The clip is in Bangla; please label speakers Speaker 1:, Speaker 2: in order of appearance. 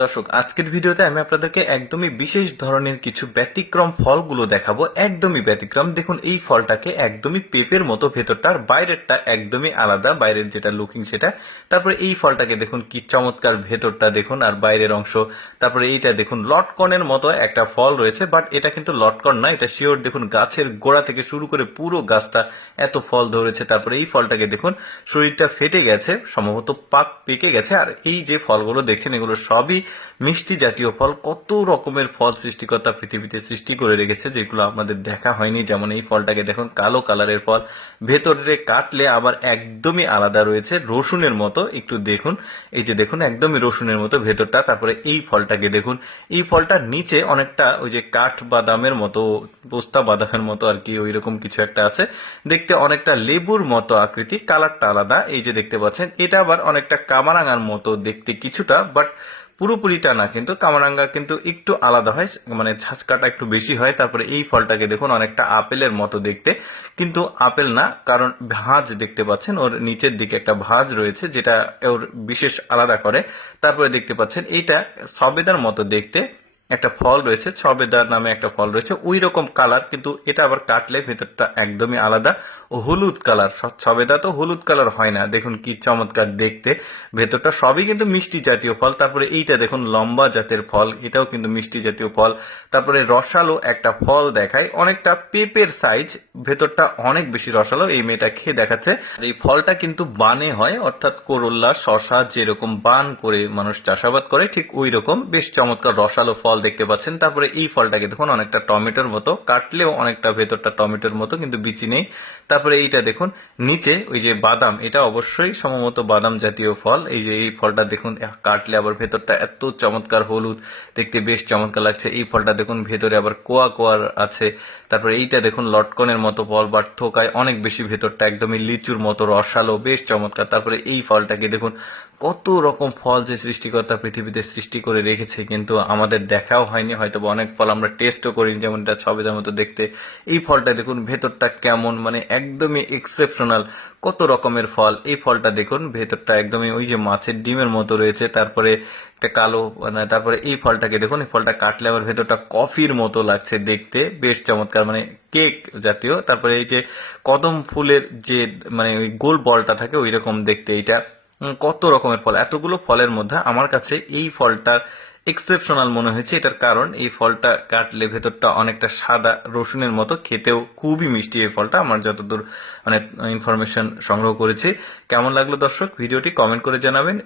Speaker 1: দর্শক, আজকের ভিডিওতে আমি আপনাদেরকে একদমই বিশেষ ধরনের কিছু ব্যতিক্রম ফলগুলো দেখাবো। একদমই ব্যতিক্রম। দেখুন, এই ফলটাকে একদমই পেঁপের মতো ভেতরটা আর বাইরেরটা একদমই আলাদা, বাইরের যেটা লুকিং সেটা। তারপরে এই ফলটাকে দেখুন, কি চমৎকার ভেতরটা দেখুন, আর বাইরের অংশ। তারপরে এইটা দেখুন, লটকনের মতো একটা ফল রয়েছে বাট এটা কিন্তু লটকন না, এটা শিওর দেখুন, গাছের গোড়া থেকে শুরু করে পুরো গাছটা এত ফল ধরেছে। তারপরে এই ফলটাকে দেখুন, শরীরটা ফেটে গেছে, সম্ভবত পাক পেকে গেছে, আর এই যে ফলগুলো দেখছেন, এগুলো সবই মিষ্টি জাতীয় ফল কত রকমের ফল সৃষ্টিকর্তা পৃথিবীতে সৃষ্টি করে রেখেছে, যেগুলো আমাদের দেখা হয়নি। যেমন এই ফলটাকে দেখুন, কালো কালারের ফল। ভেতরে কাটলে আবার একদমই আলাদা রয়েছে। রসুনের মতো, একটু দেখুন। এই যে দেখুন, একদমই রসুনের মতো ভেতরটা। তারপরে এই ফলটাকে দেখুন। এই ফলটার নিচে অনেকটা ওই যে কাঠ বাদামের মতো, পোস্তা বাদামের মতো আর কি ওই রকম কিছু একটা আছে। দেখতে অনেকটা লেবুর মতো আকৃতি, কালারটা আলাদা। এই যে দেখতে পাচ্ছেন, এটা আবার অনেকটা কামারাঙার মতো দেখতে কিছুটা, বাট পুরোপুরিটা না, কিন্তু কামারাঙ্গা কিন্তু একটু আলাদা হয় মানে ছাঁচকাটা একটু বেশি হয়। তারপরে এই ফলটাকে দেখুন, অনেকটা আপেলের মতো দেখতে। কিন্তু আপেল না, কারণ ভাঁজ দেখতে পাচ্ছেন, ওর নিচের দিকে একটা ভাঁজ রয়েছে, যেটা ওর বিশেষ আলাদা করে। তারপরে দেখতে পাচ্ছেন, এইটা সবেদার মতো দেখতে। একটা ফল রয়েছে ছবেদা নামে একটা ফল রয়েছে ওই রকম কালার, কিন্তু এটা আবার কাটলে ভেতরটা একদমই আলাদা। ও হলুদ কালার ছবেদা তো হলুদ কালার হয় না, দেখুন কি চমৎকার দেখতে। ভেতরটা সবই কিন্তু মিষ্টি জাতীয় ফল, তারপরে এইটা দেখুন লম্বা জাতের ফল, এটাও কিন্তু মিষ্টি জাতীয় ফল। তারপরে রসালো একটা ফল দেখায়, অনেকটা পেঁপের সাইজ ভেতরটা অনেক বেশি রসালো, এই মেয়েটা খেয়ে দেখাচ্ছে। আর এই ফলটা কিন্তু বানে হয়, অর্থাৎ করল্লা শশা যেরকম বান করে মানুষ চাষাবাদ করে, ঠিক ওই রকম বেশ চমৎকার রসালো ফল দেখতে পাচ্ছেন। তারপরে এই ফলটাকে দেখুন, অনেকটা টমেটোর মতো কাটলেও অনেকটা ভেতরটা টমেটোর মতো, কিন্তু বিচি নেই। তারপরে এইটা দেখুন, নিচে ওই যে বাদাম, এটা অবশ্যই সম্ভবত বাদাম জাতীয় ফল। এই যে এই ফলটা দেখুন কাটলে আবার ভেতরটা এত চমৎকার হলুদ, দেখতে বেশ চমৎকার লাগছে। এই ফলটা দেখুন, ভেতরে আবার কোয়া কোয়ার আছে। তারপরে এইটা দেখুন, লটকনের মতো ফল বাট থোকায় অনেক বেশি ভেতরটা, একদমই লিচুর মতো রসালো, বেশ চমৎকার। তারপরে এই ফলটাকে দেখুন কত রকম ফল যে সৃষ্টিকর্তা পৃথিবীতে সৃষ্টি করে রেখেছে, কিন্তু আমাদের দেখাও হয়নি হয়তো অনেক ফল আমরা টেস্টও করিনি, যেমনটা ছবিদের মতো দেখতে। এই ফলটা দেখুন, ভেতরটা কেমন মানে একদমই এক্সেপশনাল কত রকমের ফল, এই ফলটা দেখুন, ভেতরটা একদমই ওই যে মাছের ডিমের মতো রয়েছে, তারপরে একটা কালো মানে তারপরে এই ফলটাকে দেখুন, এই ফলটা কাটলে আবার ভেতরটা কফির মতো লাগছে দেখতে, বেশ চমৎকার মানে কেক জাতীয়। তারপরে এই যে কদম ফুলের যে মানে ওই গোল বলটা থাকে ওই রকম দেখতে এইটা। কত রকমের ফল? এতগুলো ফলের মধ্যে আমার কাছে এই ফলটার এক্সেপশনাল মনে হয়েছে। এটার কারণ, এই ফলটা কাটলে ভেতরটা অনেকটা সাদা রসুনের মতো। খেতেও খুবই মিষ্টি এই ফলটা। আমার যতদূর মানে ইনফরমেশন সংগ্রহ করেছি। কেমন লাগল দর্শক? ভিডিওটি কমেন্ট করে জানাবেন।